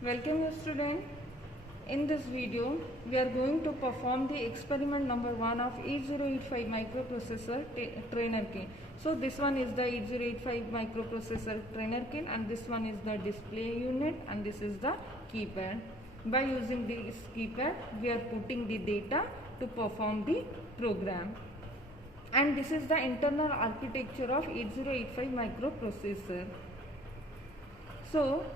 Welcome you student. In this video we are going to perform the experiment number 1 of 8085 microprocessor trainer kit. So this one is the 8085 microprocessor trainer kit and this one is the display unit and this is the keypad. By using this keypad we are putting the data to perform the program. And this is the internal architecture of 8085 microprocessor. So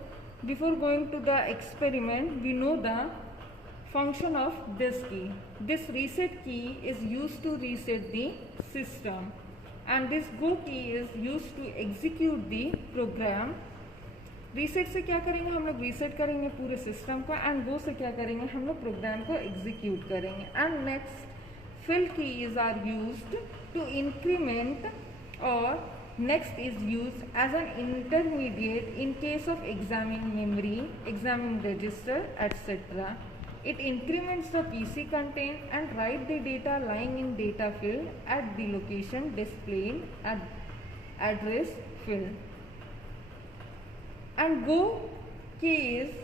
before going to the experiment, we know the function of this key. This reset key is used to reset the system and this go key is used to execute the program. Reset से क्या करेंगे हम लोग, reset करेंगे पूरे system को and go से क्या करेंगे हम लोग program को execute करेंगे. And next fill keys are used to increment or next is used as an intermediate in case of examining memory, examining register, etc. It increments the PC content and write the data lying in data field at the location displayed at address field. And go key is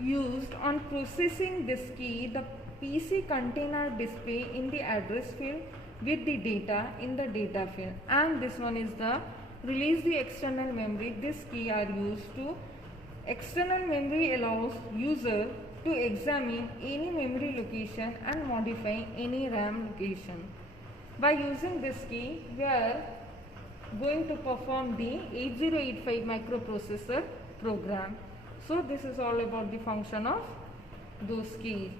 used on processing this key. The PC container display in the address field with the data in the data field, and this one is the release the external memory. This key are used to external memory allows user to examine any memory location and modify any RAM location. By using this key we are going to perform the 8085 microprocessor program. So this is all about the function of those keys.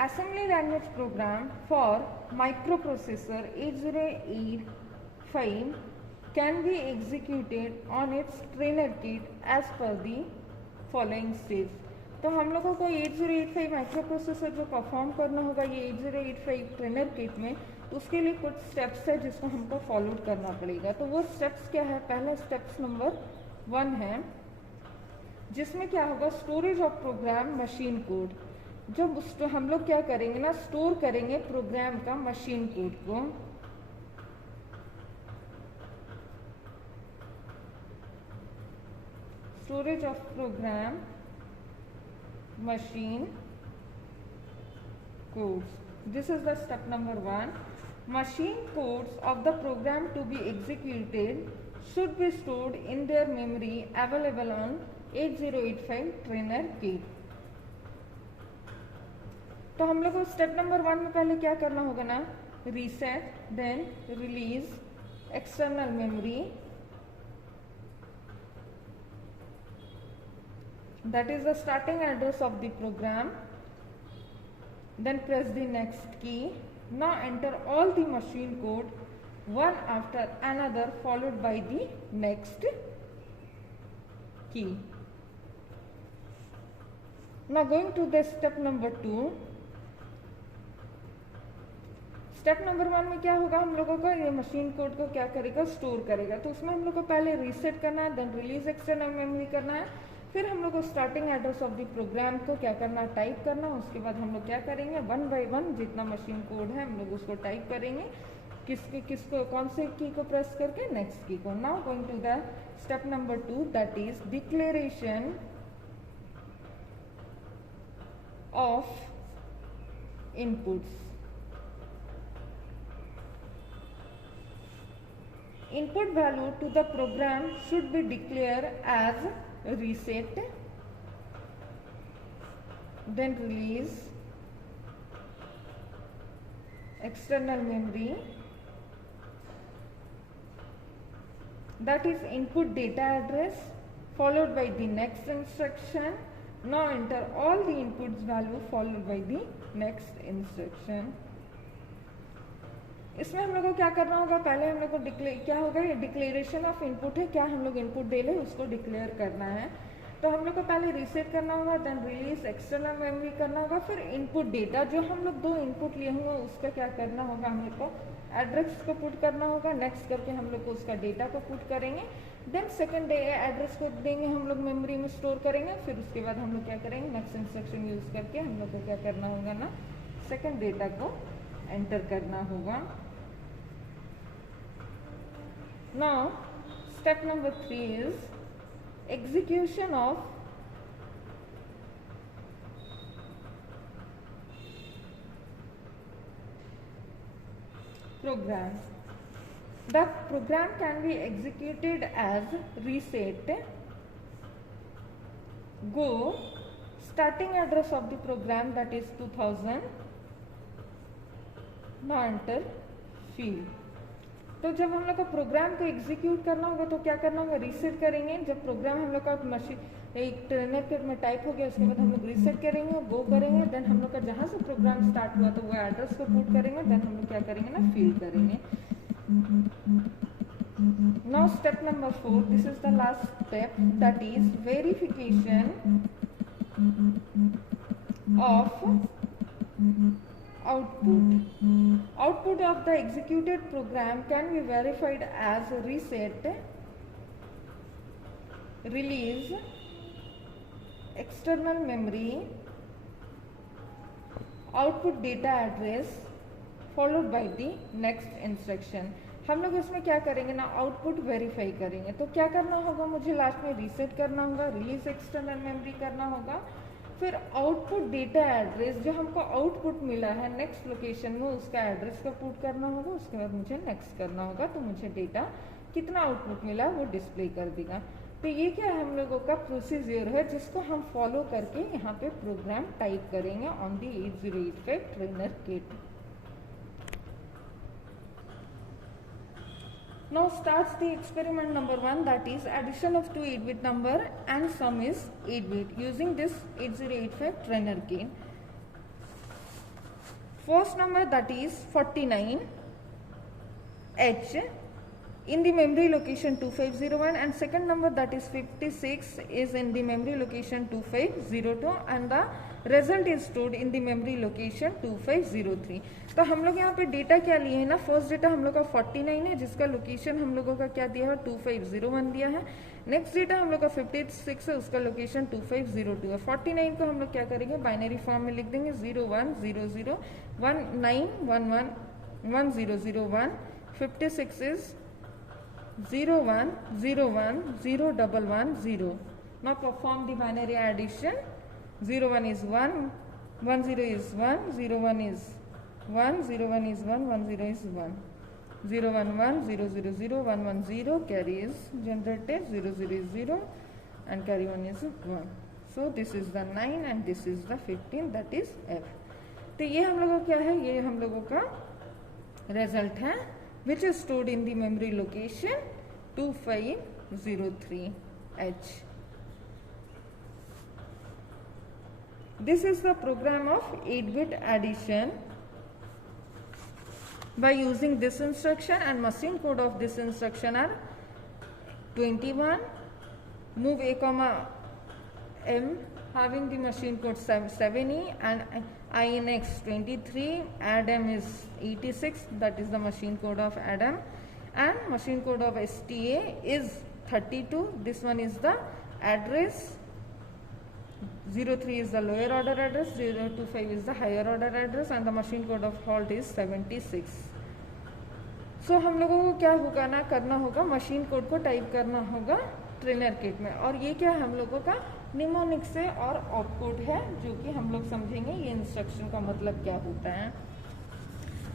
Assembly language program for microprocessor 8085 can be executed on its trainer kit as per the following steps. तो हम लोगों को 8085 microprocessor जो perform करना होगा ये 8085 trainer kit में, तो उसके लिए कुछ स्टेप्स है जिसको हमको फॉलो करना पड़ेगा. तो वो स्टेप्स क्या है, पहला स्टेप्स नंबर 1 है जिसमें क्या होगा, storage of program machine code. जब हम लोग क्या करेंगे ना, स्टोर करेंगे प्रोग्राम का मशीन कोड को. Storage of program machine codes. This is the step number 1. Machine codes of the program to be executed should be stored in their memory available on 8085 trainer kit. तो हम लोग को step number 1 में पहले क्या करना होगा ना, reset, then release external memory, that is the starting address of the program. Then press the next key. Now enter all the machine code one after another followed by the next key. Now going to the step number 2. Step number 1 में क्या होगा, हम लोगों का ये machine code को क्या करेगा, स्टोर करेगा. तो उसमें हम लोग को पहले रीसेट करना है, देन रिलीज एक्सटर्नल मेमोरी करना है, फिर हम लोग को starting address of the program को क्या करना, टाइप करना. उसके बाद हम लोग क्या करेंगे, 1 बाय 1 जितना मशीन कोड है हम लोग उसको टाइप करेंगे, किसको कौन से की को प्रेस करके, नेक्स्ट की को. Now going to the step number 2, that is declaration of inputs. Input value to the program should be declared as reset, then release external memory, that is input data address followed by the next instruction. Now enter all the inputs value followed by the next instruction. इसमें हम लोग को क्या करना होगा, पहले हम लोग को क्या होगा, ये डिक्लेरेशन ऑफ इनपुट है, क्या हम लोग इनपुट दे ले उसको डिक्लेयर करना है. तो हम लोग को पहले रीसेट करना होगा, देन रिलीज एक्सटर्नल मेमोरी करना होगा, फिर इनपुट डेटा जो हम लोग 2 इनपुट लिए होंगे उसका क्या करना होगा, हम लोग को एड्रेस को पुट करना होगा. नेक्स्ट करके हम लोग को उसका डेटा को पुट करेंगे, देन सेकंड एड्रेस को देंगे हम लोग मेमोरी में स्टोर करेंगे. फिर उसके बाद हम लोग क्या करेंगे, नेक्स्ट इंस्ट्रक्शन यूज करके हम लोग को क्या करना होगा ना, सेकंड डेटा को एंटर करना होगा. Now step number 3 is execution of program. The program can be executed as reset, go, starting address of the program that is 2000, now enter field. तो जब हम लोग का प्रोग्राम को एग्जीक्यूट करना होगा तो क्या करना होगा, रीसेट करेंगे. जब प्रोग्राम हम लोग का मशीन एक ट्रेनर किट में टाइप हो गया उसके बाद हम लोग रीसेट करेंगे, गो करेंगे, देन हम लोग का जहाँ से प्रोग्राम स्टार्ट हुआ तो वो एड्रेस को पुट करेंगे, देन हम लोग क्या करेंगे ना, फिल करेंगे. Now step number 4, this is the last step, that is verification of output. Output of the executed program can be verified as reset, release, external memory, output data address followed by the next instruction. हम लोग इसमें क्या करेंगे ना, output verify करेंगे. तो क्या करना होगा, मुझे लास्ट में रीसेट करना होगा, रिलीज एक्सटर्नल मेमोरी करना होगा, फिर आउटपुट डेटा एड्रेस जो हमको आउटपुट मिला है नेक्स्ट लोकेशन में उसका एड्रेस का पुट करना होगा, उसके बाद मुझे नेक्स्ट करना होगा. तो मुझे डेटा कितना आउटपुट मिला वो डिस्प्ले कर देगा. तो ये क्या हम लोगों का प्रोसीजर है जिसको हम फॉलो करके यहाँ पे प्रोग्राम टाइप करेंगे on the 8085 trainer kit. Now starts the experiment number 1, that is addition of two 8-bit number and sum is 8-bit using this 8085 trainer kit. First number, that is 49H in the memory location 2501 and second number, that is 56 is in the memory location 2502 and the result is stored in the memory location 2503. तो हम लोग यहाँ पे data क्या लिए हैं ना, first data हम लोग का 49 है जिसका लोकेशन हम लोगों का क्या दिया है, 2501 दिया है. नेक्स्ट डेटा हम लोग का 56 है उसका लोकेशन 2502 है. 49 को हम लोग क्या करेंगे, बाइनरी फॉर्म में लिख देंगे 010019111001. 56 is 01010110. Now perform the binary addition. 01 is 1, 10 is 1, 01 is 1, 01 is 1, 10 is 1, 011, 000, 110, carry is generated, 00 is 0 and carry 1 is 1. So this is the 9 and this is the 15, that is F. तो ये हम लोगों का क्या है, ये हम लोगों का रिजल्ट है which is stored in the memory location 2503H. This is the program of 8-bit addition by using this instruction, and machine code of this instruction are 21, move A comma M having the machine code 7E and INX 23, add M is 86, that is the machine code of Adam, and machine code of STA is 32, this one is the address, 03 is the lower order address, 025 is the higher order address and the machine code of halt is 76. So हम लोगों को क्या होगा ना, करना होगा machine code को type करना होगा ट्रेनर किट में, और ये क्या हम लोगों का निमोनिक से और ऑपकोड है जो कि हम लोग समझेंगे ये इंस्ट्रक्शन का मतलब क्या होता है.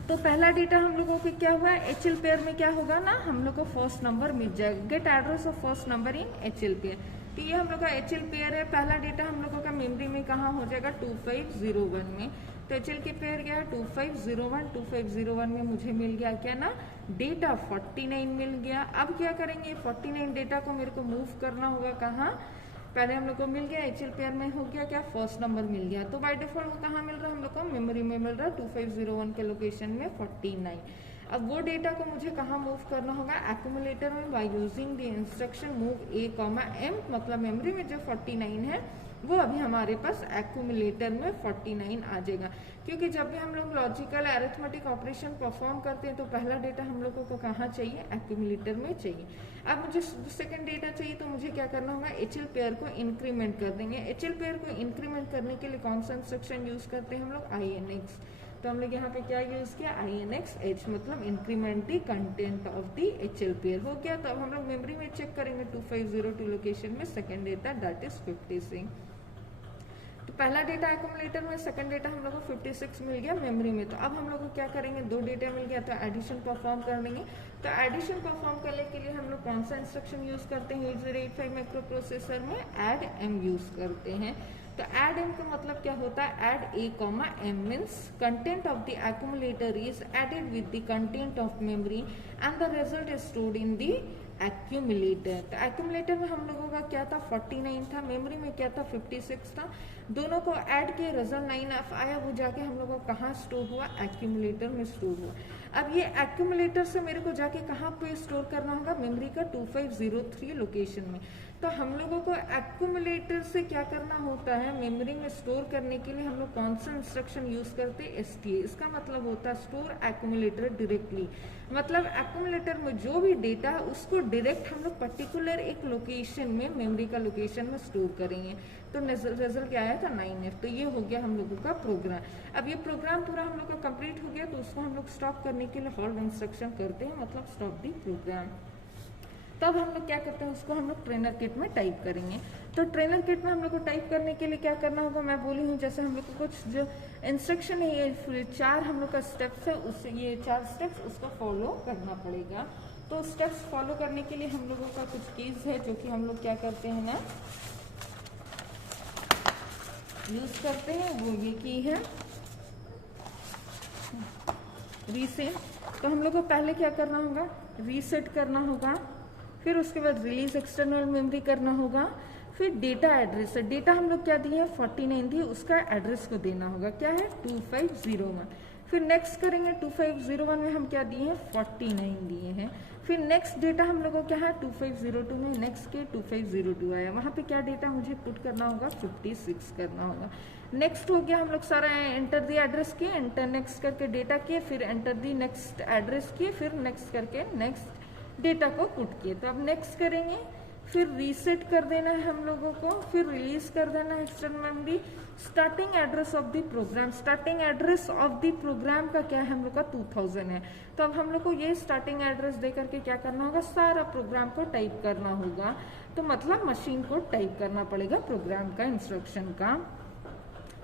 तो पहला डेटा हम लोगों को क्या हुआ, HL पेयर में क्या होगा ना, हम लोग को फर्स्ट नंबर मिल जाएगा, get address of first number in HL pair. तो ये हम लोग का HL पेयर है. पहला डेटा हम लोगों का मेमोरी में कहाँ हो जाएगा, 2501 में. तो HL के पेयर क्या है 2501. 2501 में मुझे मिल गया क्या ना, डेटा 49 मिल गया. अब क्या करेंगे, 49 डेटा को मेरे को मूव करना होगा कहाँ, पहले हम लोग को मिल गया HL पेयर में हो गया क्या, फर्स्ट नंबर मिल गया. तो बाय डिफॉल्ट वो कहाँ मिल रहा है, हम लोग को मेमोरी में मिल रहा है 2501 के लोकेशन में 49. अब वो डेटा को मुझे कहाँ मूव करना होगा, एक्यूमुलेटर में by using the instruction move A, M, मतलब मेमोरी में जो 49 है वो अभी हमारे पास एक्यूमुलेटर में 49 आ जाएगा. क्योंकि जब भी हम लोग लॉजिकल अरिथमेटिक ऑपरेशन परफॉर्म करते हैं तो पहला डेटा हम लोगों को कहाँ चाहिए, एक्यूमुलेटर में चाहिए. अब मुझे सेकंड डेटा चाहिए तो मुझे क्या करना होगा, HL पेयर को इंक्रीमेंट कर देंगे. HL पेयर को इंक्रीमेंट करने के लिए कौन सा इंस्ट्रक्शन यूज करते हैं हम लोग, INX. तो तो हम लोग यहाँ पे क्या यूज किया, INX-H, मतलब increment the content of the HL pair हो गया। तो अब हम लोग मेमोरी में चेक करेंगे 2502 लोकेशन में सेकेंड डेटा दैट इज 56। तो पहला डेटा एक्यूमुलेटर में, सेकंड डेटा हम लोग को 56 मिल गया मेमोरी में। तो अब हम लोग को क्या करेंगे, दो डेटा मिल गया तो एडिशन परफॉर्म कर लेंगे। तो एडिशन परफॉर्म करने के लिए हम लोग कौन सा इंस्ट्रक्शन यूज करते हैं 8085 माइक्रो प्रोसेसर में, ऐड एम यूज करते हैं। तो ऐड एम का मतलब क्या होता है, add A comma M means content of the accumulator is added with the content of memory and the result is stored in the accumulator. तो एक्यूमुलेटर में हम लोगों का क्या था 49 था, मेमोरी में क्या था 56 था। दोनों को ऐड किए, रिजल्ट 9F आया, वो जाके हम लोगों को कहाँ स्टोर हुआ, एक्यूमुलेटर में स्टोर हुआ। अब ये एक्यूमुलेटर से मेरे को जाके कहाँ पे स्टोर करना होगा, मेमोरी का 2503 लोकेशन में। तो हम लोगों को एक्यूमुलेटर से क्या करना होता है, मेमोरी में स्टोर करने के लिए हम लोग कौन सा इंस्ट्रक्शन यूज करते हैं, STA। इसका मतलब होता है स्टोर एक्यूमुलेटर डायरेक्टली, मतलब एक्यूमुलेटर में जो भी डेटा है उसको डायरेक्ट हम लोग पर्टिकुलर एक लोकेशन में, मेमोरी का लोकेशन में स्टोर करेंगे। तो रिजल्ट क्या आया था 9F। तो ये हो गया हम लोगों का प्रोग्राम। अब ये प्रोग्राम पूरा हम लोग का कंप्लीट हो गया, तो उसको हम लोग स्टॉप करने के लिए होल्ड इंस्ट्रक्शन करते हैं, मतलब स्टॉप दी प्रोग्राम। तब हम लोग क्या करते हैं, उसको हम लोग ट्रेनर किट में टाइप करेंगे। तो ट्रेनर किट में हम लोग को टाइप करने के लिए क्या करना होगा, मैं बोली हूँ जैसे हम लोग को कुछ जो इंस्ट्रक्शन है, ये 4 हम लोग का स्टेप्स है, उससे ये 4 स्टेप्स उसको फॉलो करना पड़ेगा। तो स्टेप्स फॉलो करने के लिए हम लोगों का कुछ कीज है जो कि हम लोग क्या करते हैं ना यूज करते हैं, वो ये की है रीसेट। तो हम लोग को पहले क्या करना होगा, रीसेट करना होगा, फिर उसके बाद रिलीज एक्सटर्नल मेमोरी करना होगा, फिर डेटा एड्रेस है, डेटा हम लोग क्या दिए 49 दिए, उसका एड्रेस को देना होगा, क्या है 2501। फिर नेक्स्ट करेंगे 2501 में हम क्या दिए हैं 49 दिए हैं। फिर नेक्स्ट डेटा हम लोगों को क्या है 2502 में नेक्स्ट के 2502 आया, वहां पे क्या डेटा मुझे पुट करना होगा 56 करना होगा। नेक्स्ट हो गया हम लोग सारा एंटर दी एड्रेस किए, एंटर नेक्स्ट करके डेटा किए, फिर एंटर दी नेक्स्ट एड्रेस किए, फिर नेक्स्ट करके नेक्स्ट डेटा को पुट किए। तो अब नेक्स्ट करेंगे, फिर रीसेट कर देना है हम लोगों को, फिर रिलीज कर देना है external memory. Starting address of the program, starting address of the program का क्या है हम लोग का 2000 है। तो अब हम लोग को ये स्टार्टिंग एड्रेस दे करके क्या करना होगा, सारा प्रोग्राम को टाइप करना होगा। तो मतलब मशीन को टाइप करना पड़ेगा प्रोग्राम का, इंस्ट्रक्शन का।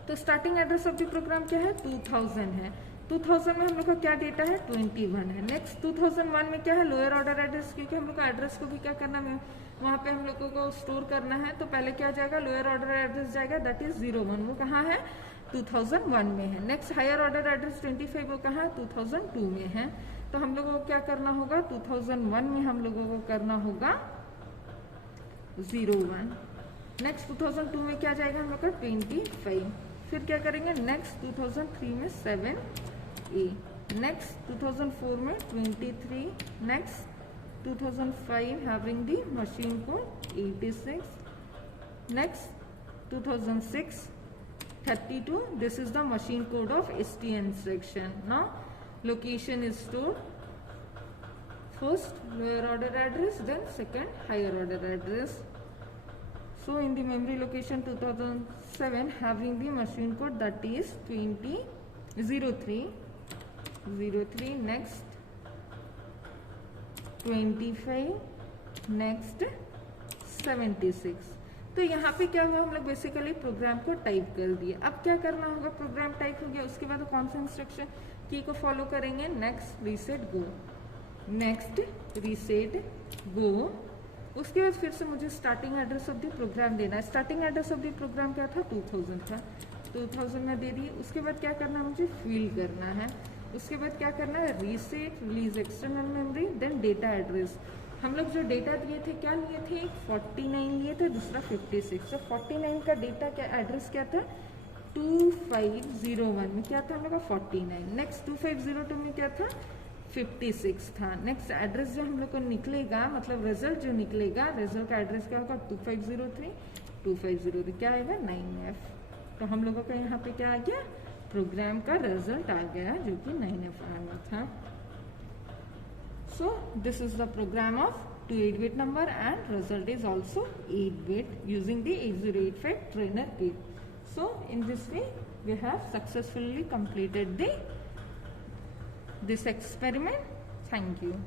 तो starting address of the program क्या है 2000 है। 2000 में हम लोग का क्या डेटा है 21 है। नेक्स्ट 2001 में क्या है लोअर ऑर्डर एड्रेस, क्योंकि हम लोग का एड्रेस को भी क्या करना है वहाँ पे हम लोगों को स्टोर करना है। तो पहले क्या जाएगा लोअर ऑर्डर एड्रेस जाएगा, दैट इज 01, वो कहाँ है 2001 में है। नेक्स्ट हायर ऑर्डर एड्रेस 25 वो कहाँ है 2002 में है। तो हम लोगों को क्या करना होगा 2001 में हम लोगों को करना होगा 01। नेक्स्ट 2002 में क्या जाएगा हम लोग का 25। फिर क्या करेंगे नेक्स्ट 2003 में 7A, नेक्स्ट 2004 में 23, next 2005 having the machine code 86, next 2006 32, this is the machine code of ST instruction. Now location is stored, first lower order address, then second higher order address. So in the memory location 2007 having the machine code that is 2003, next 25, next 76। तो यहाँ पे क्या हुआ हम लोग basically programme को type कर दिए। अब क्या करना होगा, प्रोग्राम टाइप हो गया, उसके बाद कौन सा इंस्ट्रक्शन की को फॉलो करेंगे, next reset go, next reset go. उसके बाद फिर से मुझे starting address of the program देना है। Starting address of the program क्या था 2000 था, 2000 में दे दिए। उसके बाद क्या करना है मुझे फिल करना है। उसके बाद क्या करना है reset, release external memory, then data address. हम लोग जो डेटा दिए थे क्या लिए थे, 49 लिए थे, दूसरा 56। तो 49 का डेटा क्या एड्रेस क्या था 2501 में क्या था हम लोग का 49। नेक्स्ट 2502 में क्या था 56 था। नेक्स्ट एड्रेस जो हम लोग को निकलेगा, मतलब रिजल्ट जो निकलेगा, रिजल्ट का एड्रेस क्या होगा 2503, 2503 क्या आएगा 9F। तो हम लोगों का यहाँ पे क्या आ गया, प्रोग्राम का रिजल्ट आ गया जो कि 9F आना था। So this is the program of 28-bit number and result is also 8-bit using the 8085 trainer kit. So in this way we have successfully completed this experiment. Thank you.